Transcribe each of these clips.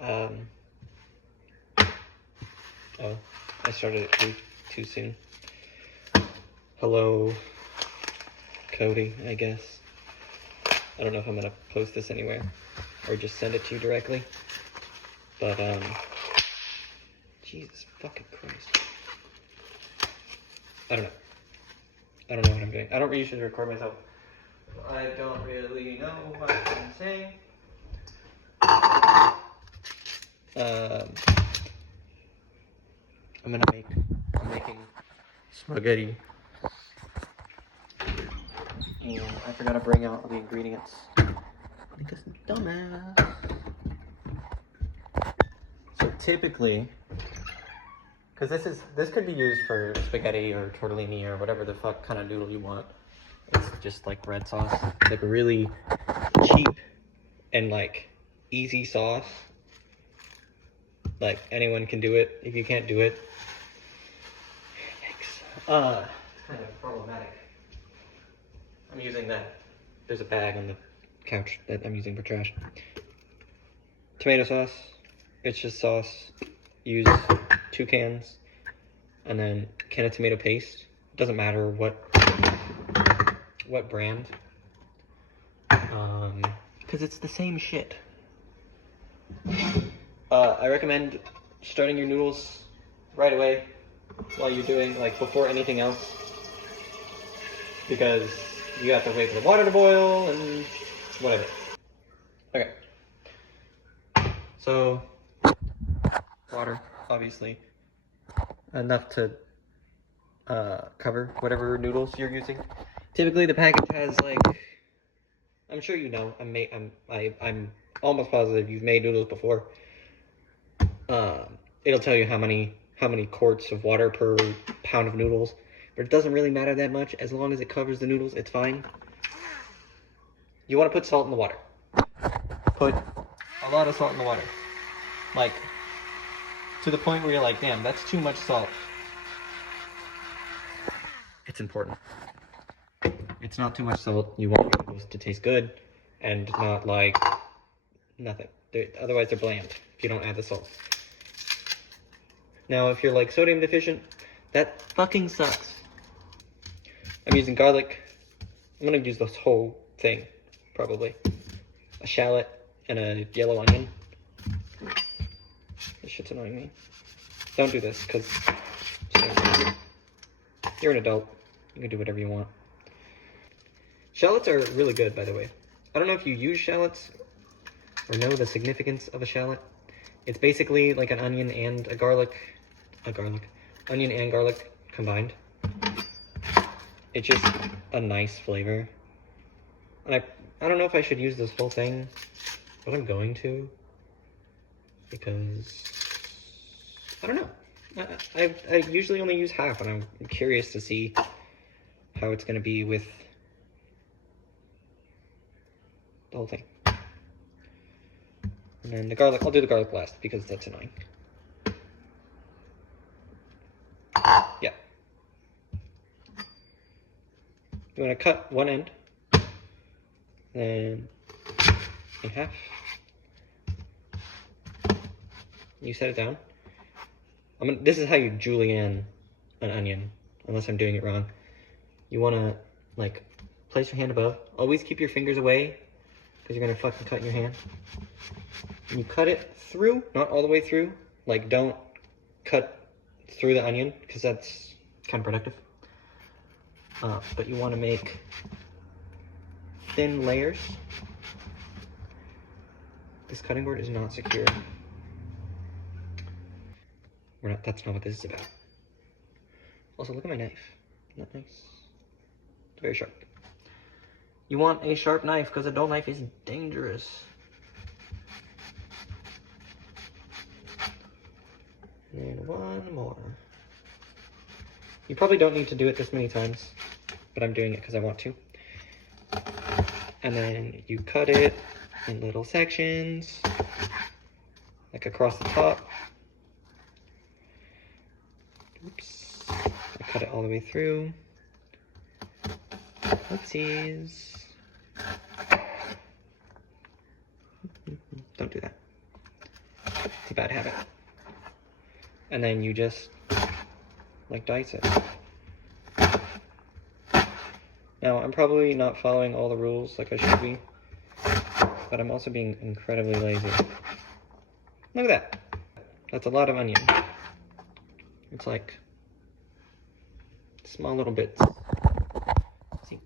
Um, oh, I started it too soon. Hello, Cody, I guess. I don't know if I'm gonna post this anywhere or just send it to you directly. But, Jesus fucking Christ. I don't know. I don't know what I'm doing. I don't usually record myself. I don't really know what I'm saying. I'm making spaghetti. And I forgot to bring out the ingredients. Because I'm dumbass. So typically, because this could be used for spaghetti or tortellini or whatever the fuck kind of noodle you want. It's just like red sauce. It's like a really cheap and like easy sauce. Like anyone can do it. If you can't do it, yikes. It's kind of problematic. I'm using that. There's a bag on the couch that I'm using for trash. Tomato sauce. It's just sauce. Use 2 cans. And then a can of tomato paste. Doesn't matter what brand. Because it's the same shit. I recommend starting your noodles right away while you're doing, like, before anything else. Because you have to wait for the water to boil and whatever. Okay. So, water, obviously. Enough to cover whatever noodles you're using. Typically the package has like, I'm sure you know, I'm almost positive you've made noodles before. It'll tell you how many quarts of water per pound of noodles, but it doesn't really matter that much. As long as it covers the noodles, it's fine. You want to put salt in the water. Put a lot of salt in the water. Like, to the point where you're like, damn, that's too much salt. It's important. It's not too much salt. You want your noodles to taste good and not like nothing. Otherwise they're bland if you don't add the salt. Now if you're like sodium deficient, that fucking sucks. I'm using garlic. I'm gonna use this whole thing, probably. A shallot and a yellow onion. This shit's annoying me. Don't do this, because you're an adult. You can do whatever you want. Shallots are really good, by the way. I don't know if you use shallots or know the significance of a shallot. It's basically like an onion and a garlic. Onion and garlic combined. It's just a nice flavor. And I don't know if I should use this whole thing, but I'm going to. Because, I don't know. I usually only use half, and I'm curious to see how it's going to be with the whole thing. And then the garlic, I'll do the garlic last because that's annoying. Yeah. You want to cut one end, then in half. You set it down. This is how you julienne an onion, unless I'm doing it wrong. You want to, like, place your hand above. Always keep your fingers away, because you're going to fucking cut your hand. And you cut it through, not all the way through. Like, don't cut through the onion, because that's counterproductive. But you want to make thin layers. This cutting board is not secure. That's not what this is about. Also, look at my knife. Isn't that nice? It's very sharp. You want a sharp knife because a dull knife is dangerous. And one more. You probably don't need to do it this many times, but I'm doing it because I want to. And then you cut it in little sections, like across the top. Oops. I cut it all the way through. Oopsies. Don't do that. It's a bad habit. And then you just, like, dice it. Now, I'm probably not following all the rules like I should be, but I'm also being incredibly lazy. Look at that. That's a lot of onion. It's like small little bits. See?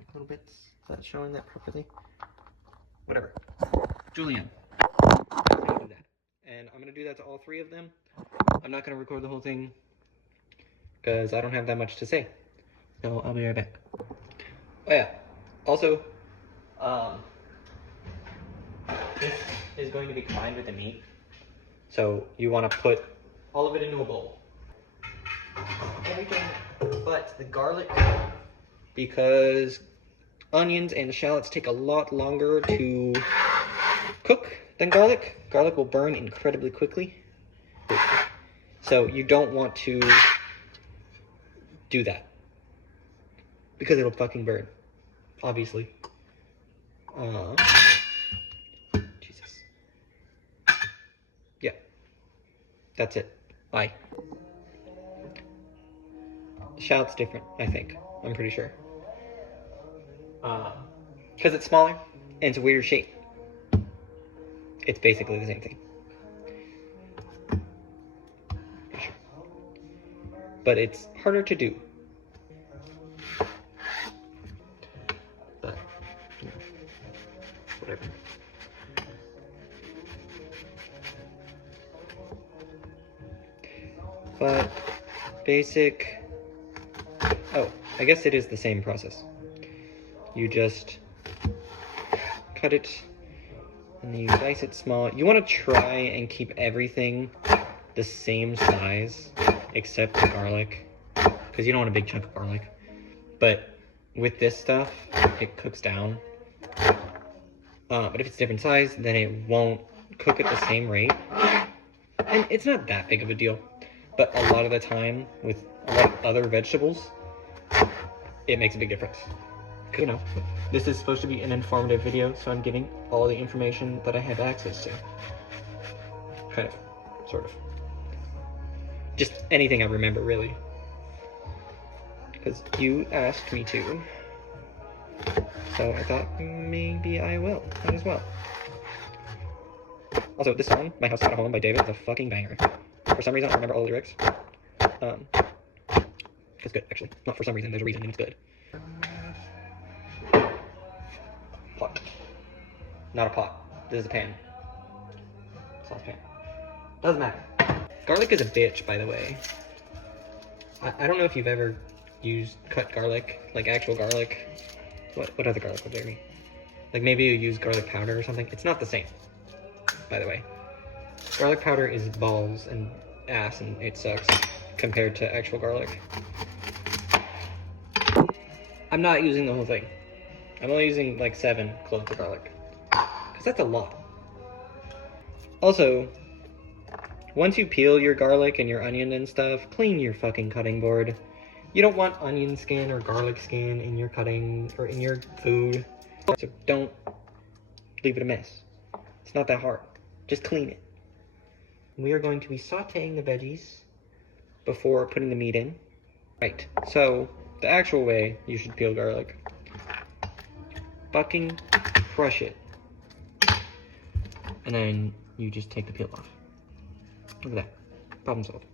Like little bits. Is that showing that properly? Whatever. Julienne. I'm gonna do that. And I'm gonna do that to all three of them. I'm not gonna record the whole thing because I don't have that much to say. So I'll be right back. Oh yeah. Also, this is going to be combined with the meat. So you want to put all of it into a bowl. Everything but the garlic, because onions and shallots take a lot longer to cook than garlic. Garlic will burn incredibly quickly. So you don't want to do that, because it'll fucking burn, obviously. Jesus. Yeah. That's it. Bye. The shallot's different, I think. I'm pretty sure. Because it's smaller and it's a weirder shape. It's basically the same thing. Sure. But it's harder to do. But, you know, whatever. But basic. Oh, I guess it is the same process. You just cut it and then you dice it small. You want to try and keep everything the same size except the garlic, because you don't want a big chunk of garlic. But with this stuff, it cooks down. But if it's different size, then it won't cook at the same rate. And it's not that big of a deal. But a lot of the time, with a lot of other vegetables, it makes a big difference. You know, this is supposed to be an informative video, so I'm giving all the information that I have access to. Kind of. Sort of. Just anything I remember, really. Because you asked me to. So I thought maybe I will. Might as well. Also, this song, My House Not a Home by David, is a fucking banger. For some reason, I don't remember all the lyrics. It's good, actually. Not for some reason, there's a reason, and it's good. Pot. Not a pot. This is a pan. Saucepan. Doesn't matter. Garlic is a bitch, by the way. I don't know if you've ever used cut garlic, like actual garlic. What other garlic would there be? Like maybe you use garlic powder or something. It's not the same, by the way. Garlic powder is balls and ass, and it sucks compared to actual garlic. I'm not using the whole thing. I'm only using like 7 cloves of garlic, because that's a lot. Also, once you peel your garlic and your onion and stuff, clean your fucking cutting board. You don't want onion skin or garlic skin in your cutting or in your food. So don't leave it a mess. It's not that hard. Just clean it. We are going to be sauteing the veggies before putting the meat in. Right, so the actual way you should peel garlic. Fucking crush it. And then you just take the peel off. Look at that. Problem solved.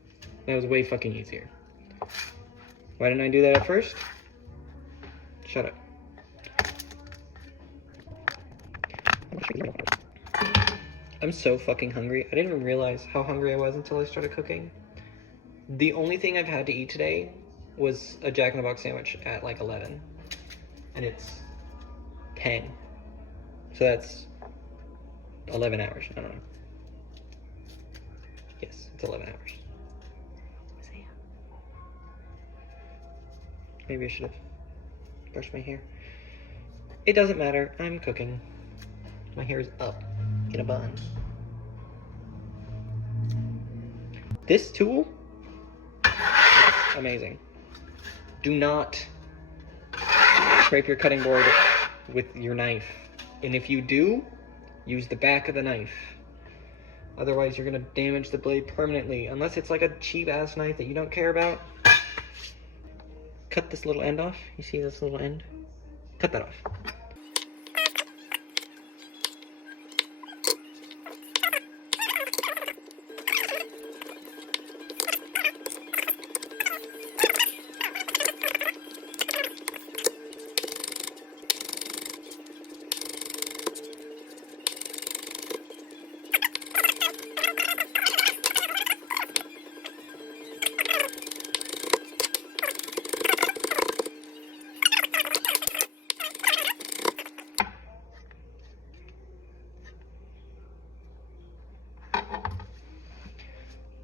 That was way fucking easier. Why didn't I do that at first? Shut up. I'm so fucking hungry. I didn't even realize how hungry I was until I started cooking. The only thing I've had to eat today was a Jack in the Box sandwich at like 11. And it's 10. So that's 11 hours. I don't know. Yes, it's 11 hours. Maybe I should have brushed my hair. It doesn't matter. I'm cooking. My hair is up in a bun. This tool is amazing. Do not scrape your cutting board with your knife. And if you do, use the back of the knife. Otherwise, you're gonna damage the blade permanently. Unless it's like a cheap ass knife that you don't care about. Cut this little end off. You see this little end? Cut that off.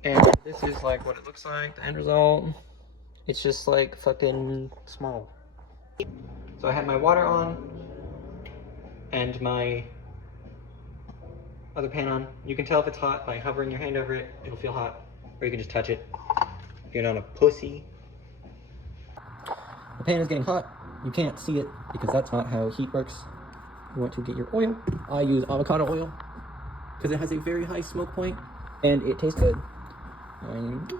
And this is like what it looks like, the end result. It's just like fucking small. So I have my water on and my other pan on. You can tell if it's hot by hovering your hand over it. It'll feel hot. Or you can just touch it if you're not a pussy. The pan is getting hot. You can't see it because that's not how heat works. You want to get your oil. I use avocado oil because it has a very high smoke point and it tastes good. And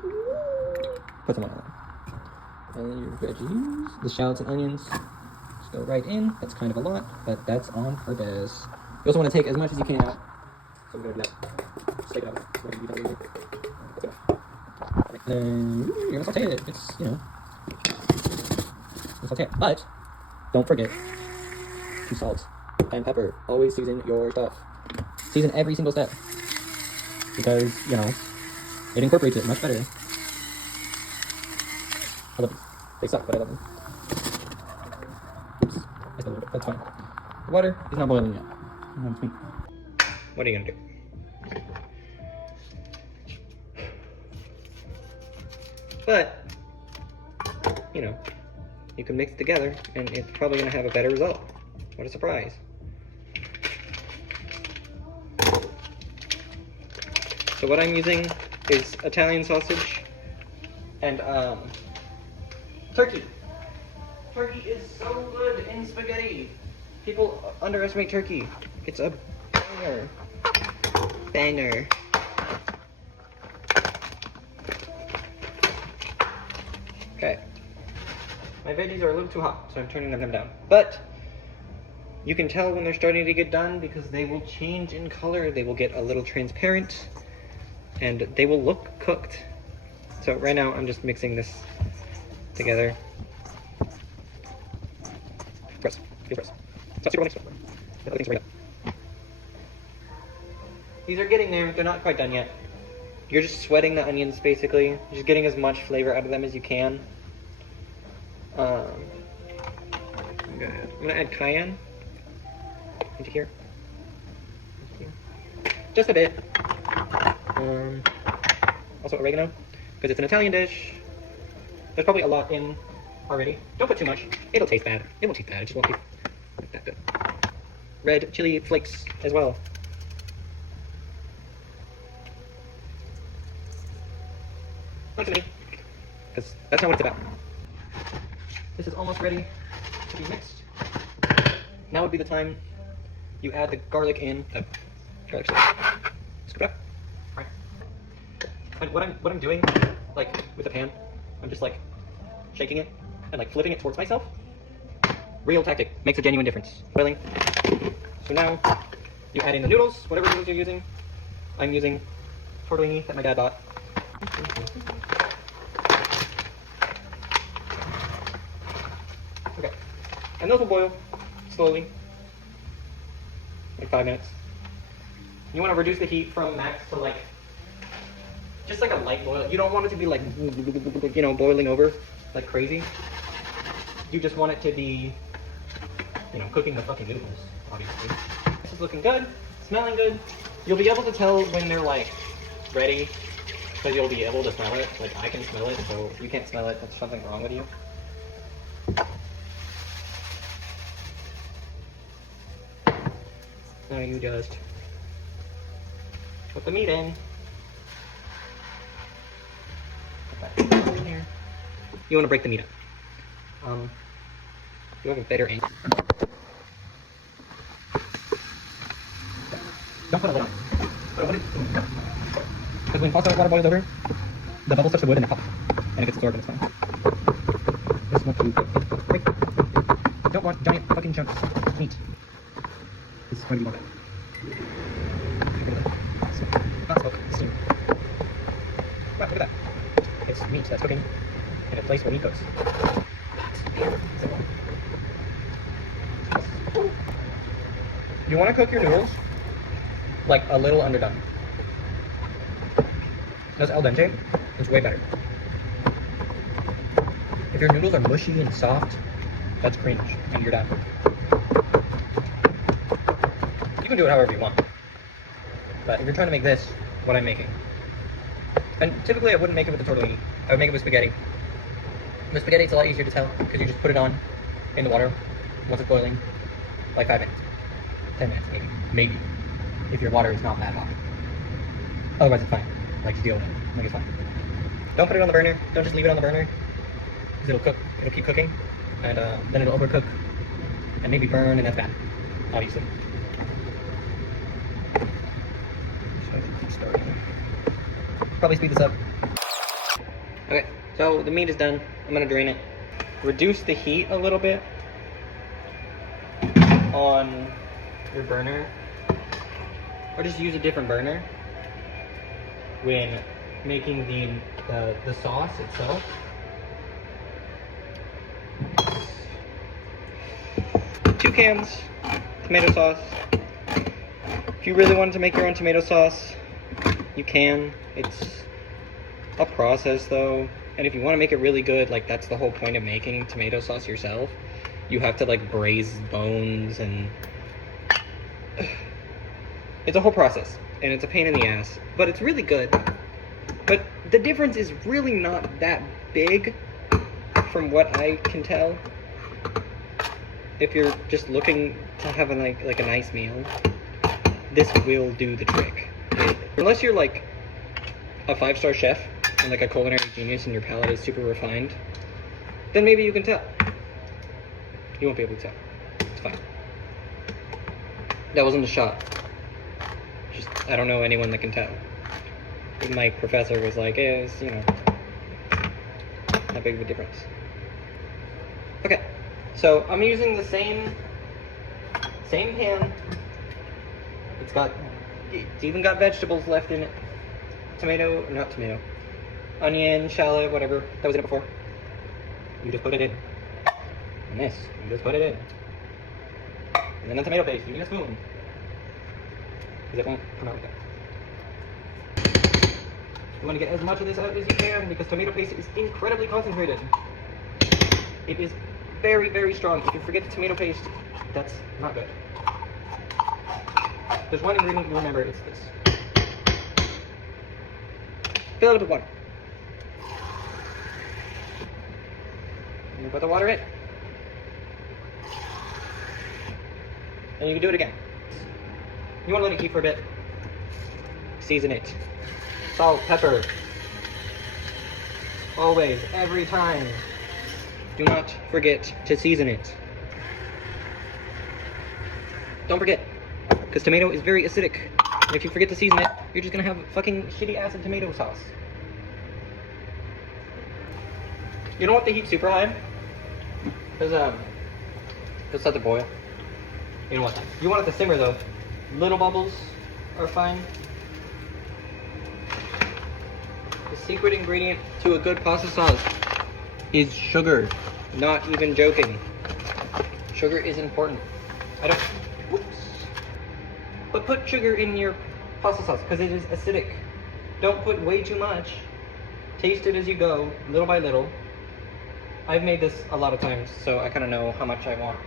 put some oil on. And then your veggies, the shallots and onions, just go right in. That's kind of a lot, but that's on purpose. You also want to take as much as you can out. So we're going to do that. Just take it out. Then you're going to saute it. It's, you know, saute it. But don't forget to salt and pepper. Always season your stuff. Season every single step. Because, you know, it incorporates it much better. I love them. They suck, but I love them. Oops. I spilled a little bit. That's fine. The water is not boiling yet. That's me. What are you gonna do? But, you know, you can mix it together and it's probably gonna have a better result. What a surprise. So what I'm using is Italian sausage and turkey. Turkey is so good in spaghetti. People underestimate turkey. It's a banger. Banger. Okay. My veggies are a little too hot, so I'm turning them down. But you can tell when they're starting to get done because they will change in color. They will get a little transparent. And they will look cooked. So right now I'm just mixing this together. Press. Feel press. It's not super mixed. Get other things right up. These are getting there. They're not quite done yet. You're just sweating the onions basically. You're just getting as much flavor out of them as you can. I'm gonna add cayenne into here. Just a bit. Also oregano, because it's an Italian dish. There's probably a lot in already. Don't put too much. It'll taste bad. It won't taste bad. It just won't taste that good. Red chili flakes as well. Not too many, because that's not what it's about. This is almost ready to be mixed. Now would be the time you add the garlic in. The garlic sauce. Scoop it up. All right. And what I'm doing, like with the pan, I'm just like shaking it and like flipping it towards myself. Real tactic, makes a genuine difference. Boiling. So now you add in the noodles, whatever noodles you're using. I'm using tortellini that my dad bought. Okay, and those will boil slowly, like 5 minutes. You want to reduce the heat from max to like, just like a light boil. You don't want it to be like, you know, boiling over like crazy. You just want it to be, you know, cooking the fucking noodles, obviously. This is looking good, smelling good. You'll be able to tell when they're like ready, because you'll be able to smell it. Like I can smell it, so if you can't smell it, there's something wrong with you. Now you just put the meat in. Put that in here. You want to break the meat up. You have a better angle. Don't put a lid on. Because when pasta water boils over, the bubbles touch the wood and it pops. And it gets absorbed and it's fine. Just want to cook. Wait. Don't want giant fucking chunks of meat. This is going to be more bad. Hot smoke, steam. Wow, look at that. It's meat that's cooking in a place where meat cooks. You want to cook your noodles like a little underdone. That's al dente. It's way better. If your noodles are mushy and soft, that's cringe, and you're done. You can do it however you want. But if you're trying to make this, what I'm making, and typically I wouldn't make it with the tortellini. I would make it with spaghetti. The spaghetti, it's a lot easier to tell because you just put it on in the water once it's boiling, like 5 minutes, 10 minutes maybe. Maybe. If your water is not that hot. Otherwise it's fine. Like just deal with it. Like it's fine. Don't put it on the burner. Don't just leave it on the burner. Because it'll cook. It'll keep cooking. And then it'll overcook. And maybe burn, and that's bad. Obviously. So I can keep starting. Probably speed this up. Okay, so the meat is done. I'm gonna drain it. Reduce the heat a little bit on your burner. Or just use a different burner when making the sauce itself. Two cans tomato sauce. If you really wanted to make your own tomato sauce, you can. It's a process though, and if you want to make it really good, like that's the whole point of making tomato sauce yourself. You have to like braise bones, and it's a whole process, and it's a pain in the ass, but it's really good. But the difference is really not that big from what I can tell. If you're just looking to have a nice meal, this will do the trick. Unless you're like a 5-star chef and like a culinary genius and your palate is super refined, then maybe you can tell. You won't be able to tell. It's fine. That wasn't a shot. Just, I don't know anyone that can tell. Even my professor was like, yeah, it's, you know, not big of a difference. Okay, so I'm using the same pan. It's even got vegetables left in it. Not tomato. Onion, shallot, whatever. That was in it before. You just put it in. And this, you just put it in. And then the tomato paste, you need a spoon. Because it won't come out like that. You want to get as much of this out as you can because tomato paste is incredibly concentrated. It is very, very strong. If you forget the tomato paste, that's not good. There's one ingredient you remember, it's this. Fill it up with water. And you put the water in. And you can do it again. You want to let it keep for a bit. Season it. Salt, pepper. Always, every time. Do not forget to season it. Don't forget, because tomato is very acidic. And if you forget to season it, you're just gonna have fucking shitty acid tomato sauce. You don't want the heat super high, because it'll start to boil. You don't want that. You want it to simmer though. Little bubbles are fine. The secret ingredient to a good pasta sauce is sugar. Not even joking. Sugar is important. Whoops. But put sugar in your pasta sauce because it is acidic. Don't put way too much. Taste it as you go, little by little. I've made this a lot of times, so I kind of know how much I want.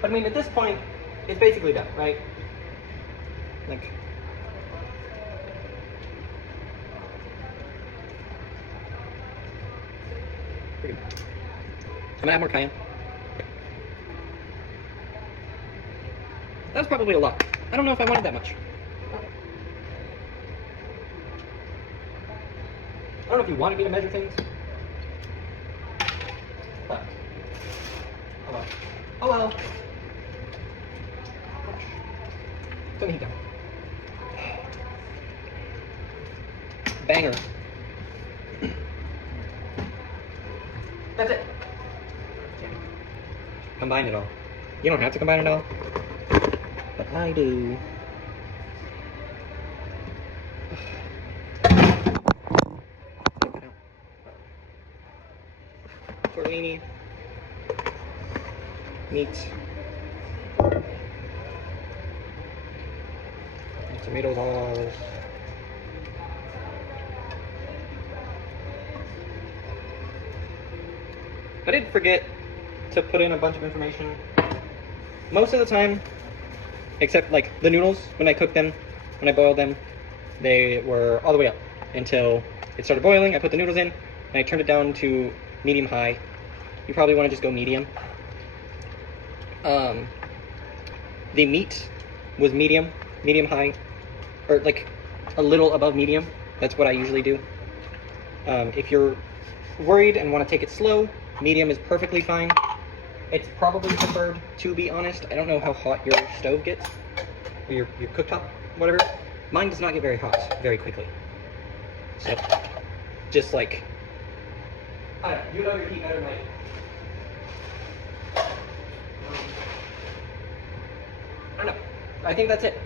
But I mean, at this point, it's basically done, right? Like, pretty good. I'm gonna add more cayenne. That's probably a lot. I don't know if I wanted that much. I don't know if you wanted me to measure things. But, oh well. Oh well. Turn the heat down. banger. That's it. Combine it all. You don't have to combine it all, but I do. Tortellini, meat, and tomato sauce. I did forget to put in a bunch of information. Most of the time, except like the noodles, when I cooked them, when I boiled them, they were all the way up until it started boiling. I put the noodles in, and I turned it down to medium-high. You probably want to just go medium. The meat was medium-high, or like a little above medium. That's what I usually do. If you're worried and want to take it slow, medium is perfectly fine. It's probably preferred, to be honest. I don't know how hot your stove gets, or your cooktop, whatever. Mine does not get very hot very quickly. So, just like, I don't know, you know your heat better than I do. I don't know. I think that's it.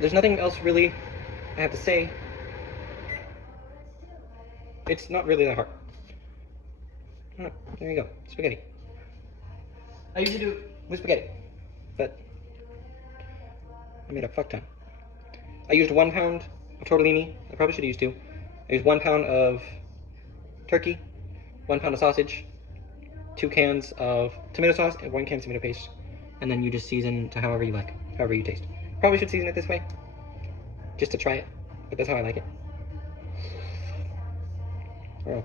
There's nothing else really I have to say. It's not really that hard. Oh, there you go. Spaghetti. I usually do it with spaghetti, but I made a fuck ton. I used 1 pound of tortellini. I probably should have used 2. I used 1 pound of turkey, 1 pound of sausage, 2 cans of tomato sauce, and 1 can of tomato paste. And then you just season to however you like, however you taste. Probably should season it this way, just to try it, but that's how I like it. Oh.